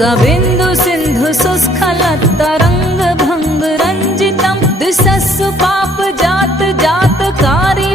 सबिन्दु सिन्धु सुस्खलत्तरङ्ग भङ्ग रञ्जितं दिशस्सु पाप जात जात कारी